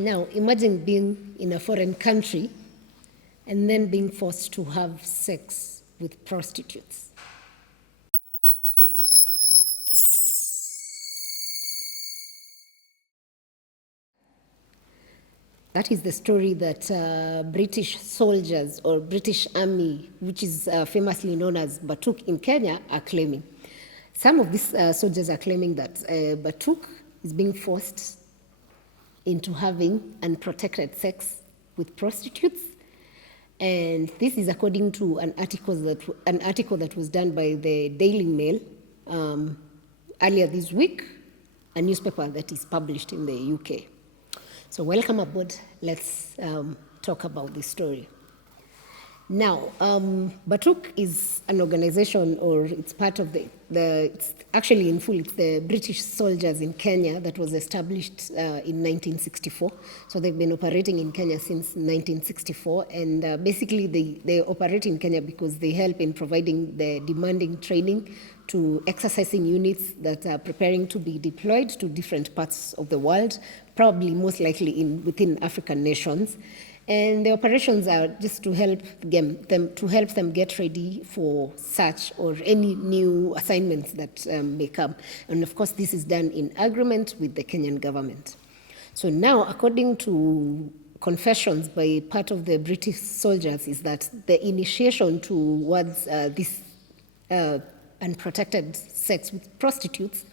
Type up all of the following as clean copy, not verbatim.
Now, imagine being in a foreign country and then being forced to have sex with prostitutes. That is the story that British soldiers or British Army, which is famously known as BATUK in Kenya, are claiming. Some of these soldiers are claiming that BATUK is being forced into having unprotected sex with prostitutes. And this is according to an article that was done by the Daily Mail earlier this week, a newspaper that is published in the UK. So welcome aboard. Let's talk about this story. Now, BATUK is an organization, or it's part of it's actually in full, it's the British soldiers in Kenya that was established in 1964. So they've been operating in Kenya since 1964. And basically they operate in Kenya because they help in providing the demanding training to exercising units that are preparing to be deployed to different parts of the world, probably most likely within African nations. And the operations are just to help them get ready for such or any new assignments that may come. And of course, this is done in agreement with the Kenyan government. So now, according to confessions by part of the British soldiers, is that the initiation towards this unprotected sex with prostitutes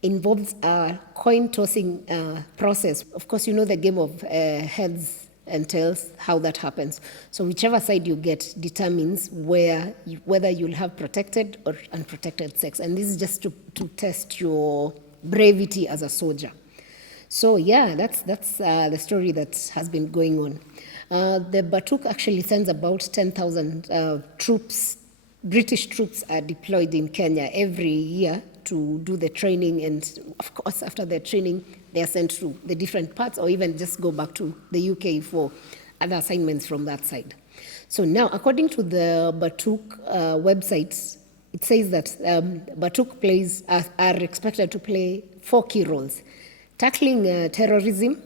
involves a coin-tossing process. Of course, you know the game of heads and tails, how that happens. So whichever side you get determines whether you'll have protected or unprotected sex. And this is just to test your bravery as a soldier. So yeah, that's the story that has been going on. The BATUK actually sends about 10,000 troops. British troops are deployed in Kenya every year to do the training, and of course after their training they are sent to the different parts or even just go back to the UK for other assignments from that side. So now, according to the BATUK website, it says that BATUK are expected to play 4 key roles: tackling terrorism,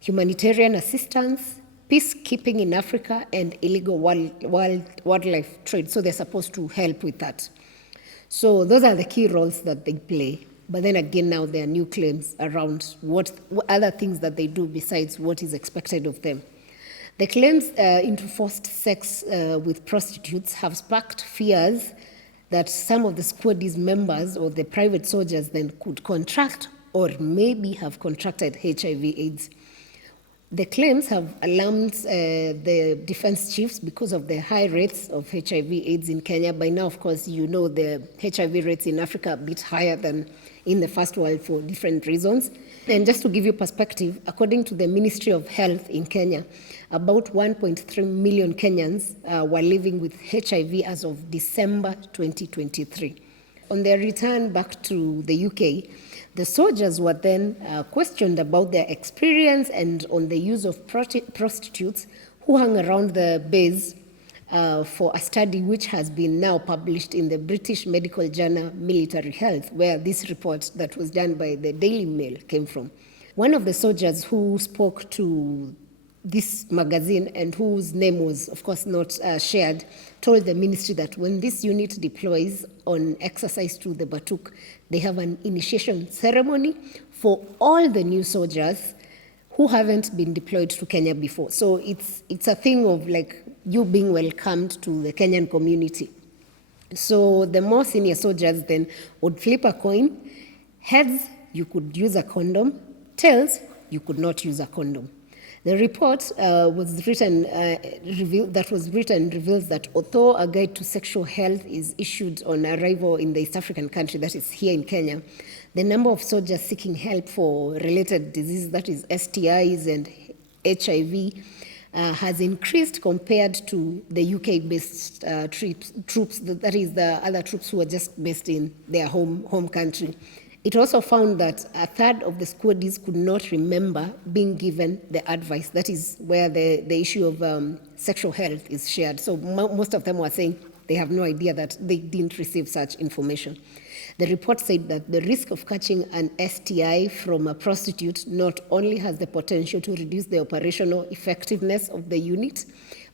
humanitarian assistance, peacekeeping in Africa, and illegal wildlife trade. So they're supposed to help with that. So those are the key roles that they play. But then again, now there are new claims around what other things that they do besides what is expected of them. The claims into forced sex with prostitutes have sparked fears that some of the squad's members or the private soldiers then could contract or maybe have contracted HIV/AIDS. The claims have alarmed the defense chiefs because of the high rates of HIV/AIDS in Kenya. By now, of course, you know the HIV rates in Africa are a bit higher than in the first world for different reasons. And just to give you perspective, according to the Ministry of Health in Kenya, about 1.3 million Kenyans were living with HIV as of December 2023. On their return back to the UK, the soldiers were then questioned about their experience and on the use of prostitutes who hung around the base for a study which has been now published in the British medical journal Military Health, where this report that was done by the Daily Mail came from. One of the soldiers who spoke to this magazine and whose name was, of course, not shared, told the ministry that when this unit deploys on exercise to the BATUK, they have an initiation ceremony for all the new soldiers who haven't been deployed to Kenya before. So it's a thing of like you being welcomed to the Kenyan community. So the more senior soldiers then would flip a coin. Heads, you could use a condom. Tails, you could not use a condom. The report was written reveals that although a guide to sexual health is issued on arrival in the East African country, that is here in Kenya, the number of soldiers seeking help for related diseases, that is STIs and HIV, has increased compared to the UK-based troops, that is the other troops who are just based in their home country. It also found that a third of the squaddies could not remember being given the advice. That is where the issue of sexual health is shared. So most of them were saying they have no idea that they didn't receive such information. The report said that the risk of catching an STI from a prostitute not only has the potential to reduce the operational effectiveness of the unit,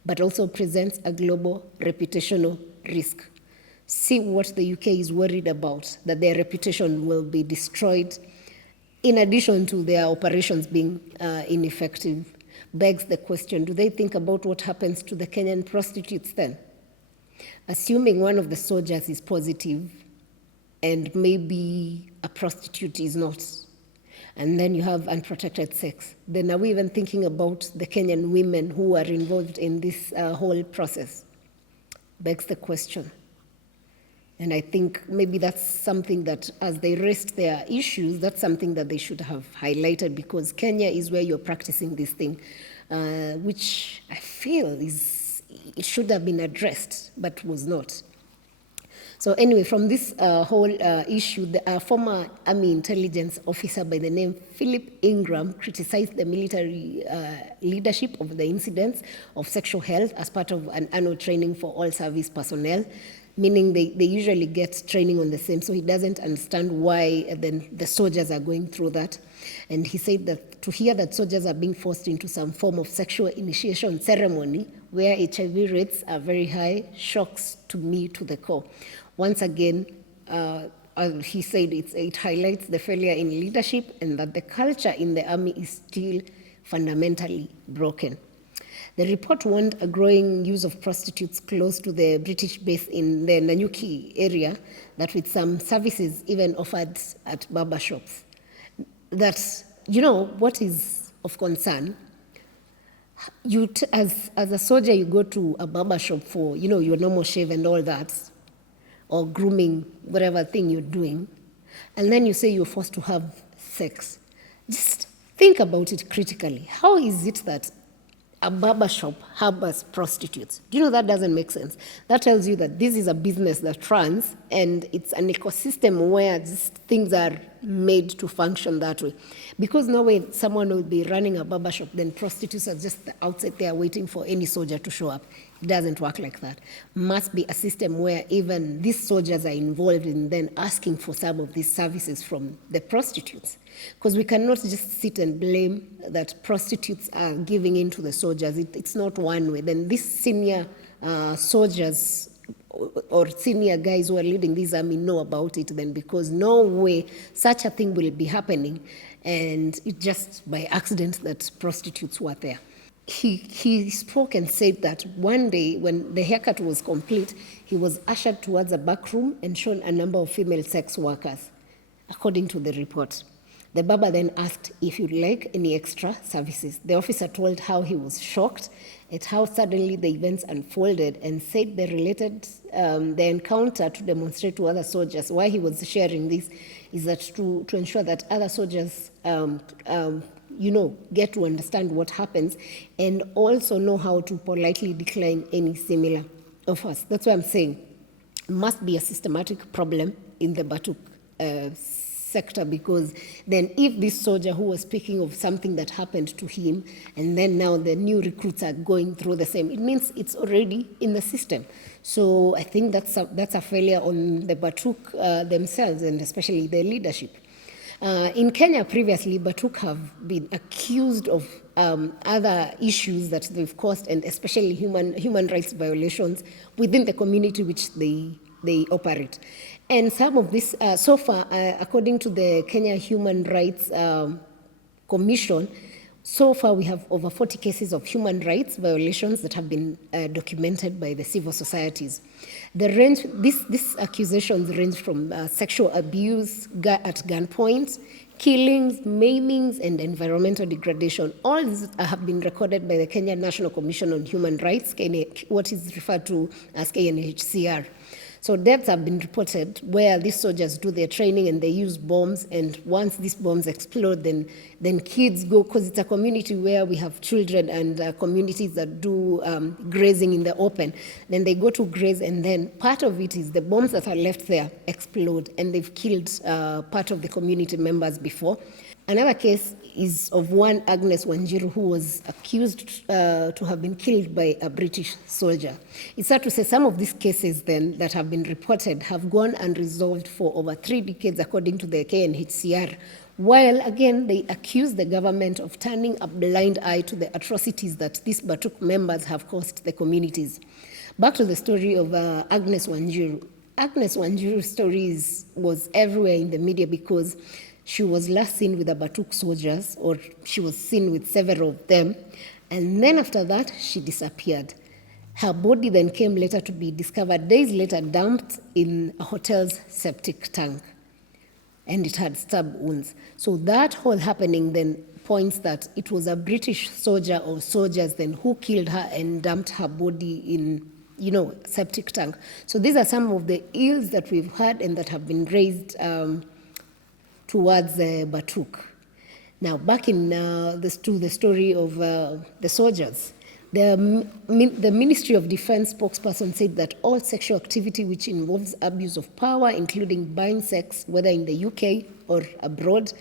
but also presents a global reputational risk. See what the UK is worried about, that their reputation will be destroyed in addition to their operations being ineffective. Begs the question, do they think about what happens to the Kenyan prostitutes then? Assuming one of the soldiers is positive and maybe a prostitute is not, and then you have unprotected sex, then are we even thinking about the Kenyan women who are involved in this whole process? Begs the question. And I think maybe that's something that, as they raised their issues, that's something that they should have highlighted, because Kenya is where you're practicing this thing, which I feel it should have been addressed, but was not. So anyway, from this whole issue, the former Army intelligence officer by the name Philip Ingram criticized the military leadership of the incidents of sexual health as part of an annual training for all service personnel, meaning they usually get training on the same, so he doesn't understand why then the soldiers are going through that. And he said that to hear that soldiers are being forced into some form of sexual initiation ceremony where HIV rates are very high shocks to me to the core. Once again, he said it highlights the failure in leadership and that the culture in the army is still fundamentally broken. The report warned a growing use of prostitutes close to the British base in the Nanyuki area, that with some services even offered at barber shops. That, what is of concern, as a soldier, you go to a barber shop for, your normal shave and all that, or grooming, whatever thing you're doing, and then you say you're forced to have sex. Just think about it critically. How is it that a barber shop harbors prostitutes? That doesn't make sense. That tells you that this is a business that runs, and it's an ecosystem where just things are made to function that way. Because no way someone will be running a barber shop, then prostitutes are just outside there waiting for any soldier to show up. It doesn't work like that. Must be a system where even these soldiers are involved in then asking for some of these services from the prostitutes. Because we cannot just sit and blame that prostitutes are giving in to the soldiers. It's not one way. Then these senior soldiers or senior guys who are leading this army know about it then, because no way such a thing will be happening, and it's just by accident that prostitutes were there. He spoke and said that one day when the haircut was complete, he was ushered towards a back room and shown a number of female sex workers, according to the report. The barber then asked if he'd like any extra services. The officer told how he was shocked at how suddenly the events unfolded, and said they related the encounter to demonstrate to other soldiers. Why he was sharing this is that to ensure that other soldiers get to understand what happens, and also know how to politely decline any similar offers. That's why I'm saying it must be a systematic problem in the BATUK sector, because then if this soldier who was speaking of something that happened to him, and then now the new recruits are going through the same, it means it's already in the system. So I think that's a failure on the BATUK themselves, and especially their leadership. In Kenya previously, BATUK have been accused of other issues that they've caused, and especially human rights violations within the community which they operate. And some of this, so far, according to the Kenya Human Rights Commission, so far we have over 40 cases of human rights violations that have been documented by the civil societies. These accusations range from sexual abuse at gunpoint, killings, maimings, and environmental degradation. All these have been recorded by the Kenya National Commission on Human Rights, what is referred to as KNHCR. So deaths have been reported where these soldiers do their training and they use bombs, and once these bombs explode, then kids go, because it's a community where we have children and communities that do grazing in the open. Then they go to graze, and then part of it is the bombs that are left there explode, and they've killed part of the community members before. Another case is of one Agnes Wanjiru, who was accused to have been killed by a British soldier. It's sad to say some of these cases then that have been reported have gone unresolved for over 3 decades, according to the KNHCR, while again they accuse the government of turning a blind eye to the atrocities that these BATUK members have caused the communities. Back to the story of Agnes Wanjiru. Agnes Wanjiru's story was everywhere in the media because she was last seen with the BATUK soldiers, or she was seen with several of them, and then after that, she disappeared. Her body then came later to be discovered days later, dumped in a hotel's septic tank, and it had stab wounds. So that whole happening then points that it was a British soldier or soldiers then who killed her and dumped her body in, septic tank. So these are some of the ills that we've had and that have been raised towards BATUK. Now, back in the story of the soldiers, the Ministry of Defense spokesperson said that all sexual activity which involves abuse of power, including buying sex, whether in the UK or abroad,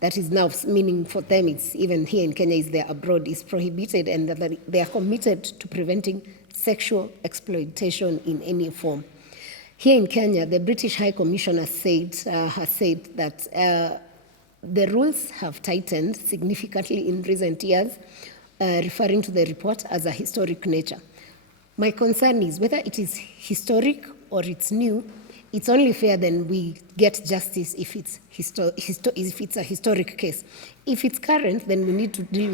that is now meaning for them, it's even here in Kenya, is there abroad, is prohibited, and that they are committed to preventing sexual exploitation in any form. Here in Kenya, the British High Commissioner has said that the rules have tightened significantly in recent years, referring to the report as a historic nature. My concern is whether it is historic or it's new. It's only fair then we get justice if it's a historic case. If it's current, then we need to deal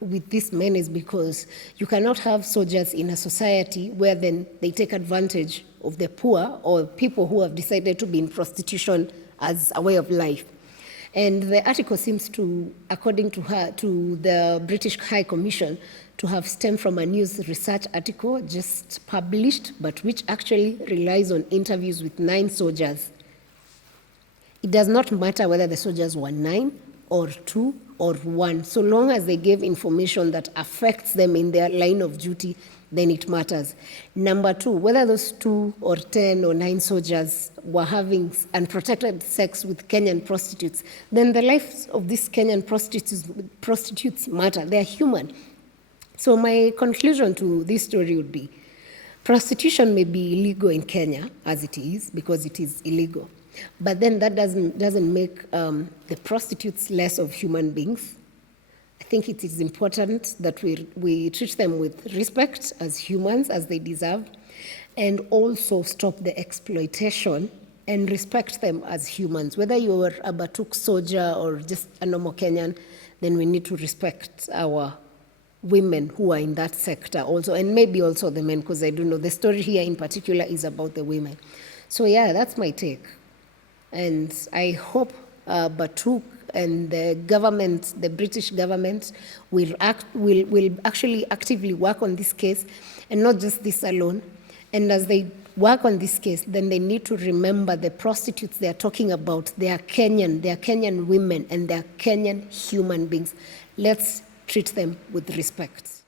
with this menace, because you cannot have soldiers in a society where then they take advantage of the poor or people who have decided to be in prostitution as a way of life. And the article seems to, according to her, to the British High Commission, to have stemmed from a news research article just published, but which actually relies on interviews with 9 soldiers. It does not matter whether the soldiers were 9 or 2 or 1, so long as they gave information that affects them in their line of duty, then it matters. Number 2, whether those 2 or 10 or 9 soldiers were having unprotected sex with Kenyan prostitutes, then the lives of these Kenyan prostitutes matter. They are human. So my conclusion to this story would be, prostitution may be illegal in Kenya, as it is, because it is illegal. But then that doesn't make the prostitutes less of human beings. I think it is important that we treat them with respect as humans, as they deserve, and also stop the exploitation and respect them as humans. Whether you're a BATUK soldier or just a normal Kenyan, then we need to respect our women who are in that sector also, and maybe also the men, because I don't know. The story here in particular is about the women. So yeah, that's my take. And I hope BATUK and the government, the British government, will actually actively work on this case, and not just this alone. And as they work on this case, then they need to remember the prostitutes they are talking about. They are Kenyan women, and they are Kenyan human beings. Let's treat them with respect.